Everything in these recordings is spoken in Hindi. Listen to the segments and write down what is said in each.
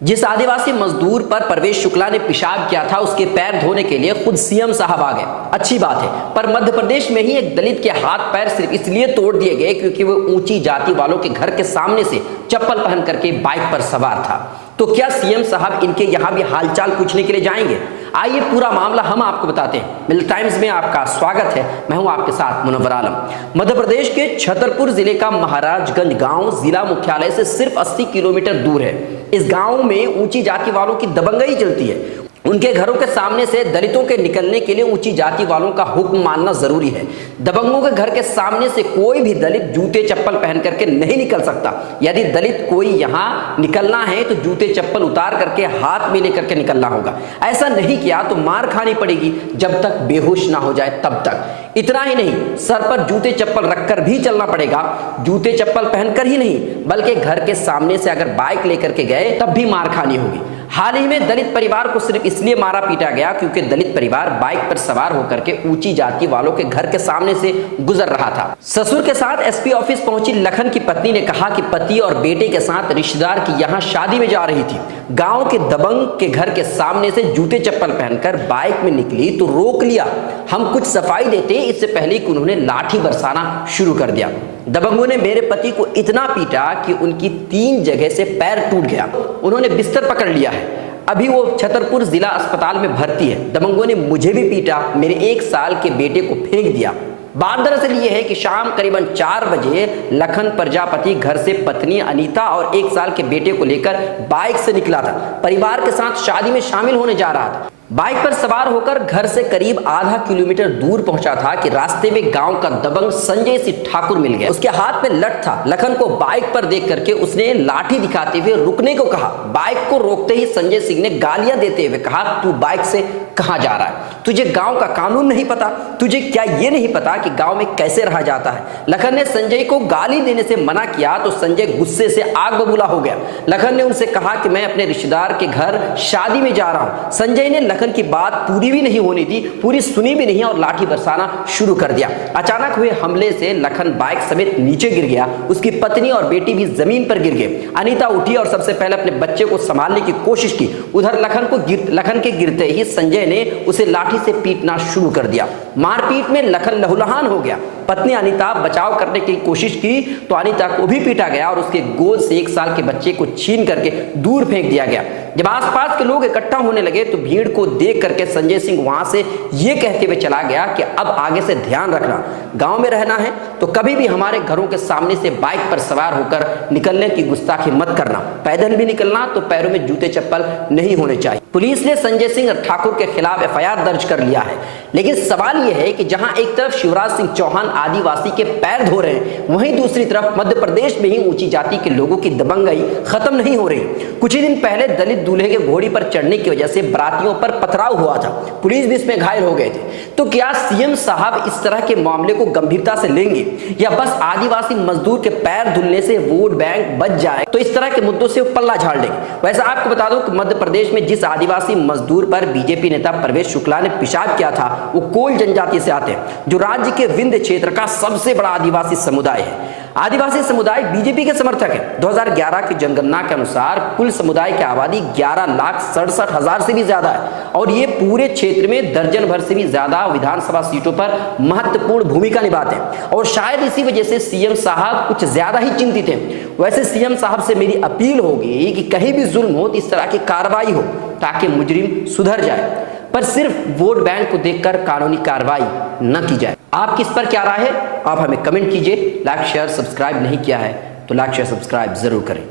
जिस आदिवासी मजदूर पर परवेश शुक्ला ने पेशाब किया था उसके पैर धोने के लिए खुद सीएम साहब आ गए। अच्छी बात है, पर मध्य प्रदेश में ही एक दलित के हाथ पैर सिर्फ इसलिए तोड़ दिए गए क्योंकि वो ऊंची जाति वालों के घर के सामने से चप्पल पहन करके बाइक पर सवार था। तो क्या सीएम साहब इनके यहाँ भी हालचाल पूछने के लिए जाएंगे? आइए पूरा मामला हम आपको बताते हैं। मिल्क टाइम्स में आपका स्वागत है, मैं हूं आपके साथ मुनव्वर आलम। मध्य प्रदेश के छतरपुर जिले का महाराजगंज गांव जिला मुख्यालय से सिर्फ 80 किलोमीटर दूर है। इस गांव में ऊंची जाति वालों की दबंगई चलती है। उनके घरों के सामने से दलितों के निकलने के लिए ऊंची जाति वालों का हुक्म मानना जरूरी है। दबंगों के घर के सामने से कोई भी दलित जूते चप्पल पहन करके नहीं निकल सकता। यदि दलित कोई यहाँ निकलना है तो जूते चप्पल उतार करके हाथ में लेकर के निकलना होगा। ऐसा नहीं किया तो मार खानी पड़ेगी, जब तक बेहोश ना हो जाए तब तक। इतना ही नहीं, सर पर जूते चप्पल रखकर भी चलना पड़ेगा। जूते चप्पल पहनकर ही नहीं बल्कि घर के सामने से अगर बाइक लेकर के गए तब भी मार खानी होगी। हाल ही में दलित परिवार को सिर्फ इसलिए मारा पीटा गया क्योंकि दलित परिवार बाइक पर सवार होकर के ऊंची जाति वालों के घर के सामने से गुजर रहा था। ससुर के साथ एसपी ऑफिस पहुंची लखन की पत्नी ने कहा कि पति और बेटे के साथ रिश्तेदार की यहां शादी में जा रही थी। गांव के दबंग के घर के सामने से जूते चप्पल पहनकर बाइक में निकली तो रोक लिया। हम कुछ सफाई देते इससे पहले कि उन्होंने लाठी बरसाना शुरू कर दिया। दबंगों ने मेरे पति को इतना पीटा कि उनकी 3 जगह से पैर टूट गया। उन्होंने बिस्तर पकड़ लिया है, अभी वो छतरपुर जिला अस्पताल में भर्ती है। दबंगों ने मुझे भी पीटा, मेरे 1 साल के बेटे को फेंक दिया। बात दरअसल ये है कि शाम करीबन 4 बजे लखन प्रजापति घर से पत्नी अनीता और 1 साल के बेटे को लेकर बाइक से निकला था। परिवार के साथ शादी में शामिल होने जा रहा था। बाइक पर सवार होकर घर से करीब आधा किलोमीटर दूर पहुंचा था कि रास्ते में गांव का दबंग संजय सिंह ठाकुर मिल गया। उसके हाथ में लठ था। लखन को बाइक पर देख करके उसने लाठी दिखाते हुए रुकने को कहा। बाइक को रोकते ही संजय सिंह ने गालियां देते हुए कहा, तू बाइक से कहां जा रहा है? तुझे गांव का कानून नहीं पता? तुझे क्या ये नहीं पता कि गांव में कैसे रहा जाता है? लखन ने संजय को गाली देने से मना किया तो संजय गुस्से से आग बबूला हो गया। लखन ने उनसे कहा कि मैं अपने रिश्तेदार के घर शादी में जा रहा हूं। संजय ने लखन की बात पूरी भी नहीं होनी थी, पूरी सुनी भी नहीं और लाठी बरसाना शुरू कर दिया। अचानक हुए हमले से लखन बाइक समेत नीचे गिर गया। उसकी पत्नी और बेटी भी जमीन पर गिर गए। अनीता उठी और सबसे पहले अपने बच्चे को संभालने की कोशिश की। उधर लखन के गिरते ही संजय ने उसे लाठी से पीटना शुरू कर दिया। मारपीट में लखन लहूलुहान हो गया। पत्नी अनीता बचाव करने की कोशिश की तो अनीता को भी पीटा गया और उसके गोद से 1 साल के बच्चे को छीन करके दूर फेंक दिया गया। जब आसपास के लोग इकट्ठा होने लगे तो भीड़ को देख करके संजय सिंह वहां से यह कहते हुए चला गया कि अब आगे से ध्यान रखना, गांव में रहना है तो कभी भी हमारे घरों के सामने से बाइक पर सवार होकर निकलने की गुस्ताखी मत करना। पैदल भी निकलना तो पैरों में जूते चप्पल नहीं होने चाहिए। पुलिस ने संजय सिंह ठाकुर के खिलाफ एफआईआर दर्ज कर लिया है। लेकिन सवाल यह है कि जहां एक तरफ शिवराज सिंह चौहान आदिवासी के पैर धो रहे हैं, वहीं दूसरी तरफ मध्य प्रदेश में ही ऊंची जाति के लोगों की दबंगई खत्म नहीं हो रही। कुछ ही दिन पहले दलित दूल्हे के घोड़ी पर चढ़ने की वजह से बरातियों पर पथराव हुआ था। पुलिस भी इसमें घायल हो गए थे। तो क्या सीएम साहब इस तरह के मामले को गंभीरता से लेंगे या बस आदिवासी मजदूर के पैर धुलने से वोट बैंक बच जाए तो इस तरह के मुद्दों से पल्ला झाड़ लेंगे? वैसे आपको बता दूं कि मध्य प्रदेश में जिस आदिवासी मजदूर पर बीजेपी नेता परवेश शुक्ला ने पेशाब किया था वो कोल जनजाति से आते हैं, जो राज्य के विंध्य क्षेत्र का सबसे बड़ा आदिवासी समुदाय है। आदिवासी समुदाय बीजेपी के समर्थक है। 2011 की जनगणना के अनुसार कुल समुदाय की आबादी 11,67,000 से भी ज्यादा है और ये पूरे क्षेत्र में दर्जन भर से भी ज्यादा विधानसभा सीटों पर महत्वपूर्ण भूमिका निभाते हैं और शायद इसी वजह से सीएम साहब कुछ ज्यादा ही चिंतित हैं। वैसे सीएम साहब से मेरी अपील होगी कि कहीं भी जुल्म हो तो इस तरह की कार्रवाई हो ताकि मुजरिम सुधर जाए, पर सिर्फ वोट बैंक को देखकर कानूनी कार्रवाई न की जाए। आपकी इस पर क्या राय है? आप हमें कमेंट कीजिए। लाइक शेयर सब्सक्राइब नहीं किया है तो लाइक शेयर सब्सक्राइब जरूर करें।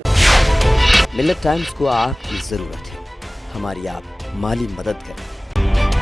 मिल्क टाइम्स को आपकी जरूरत है, हमारी आप माली मदद करें।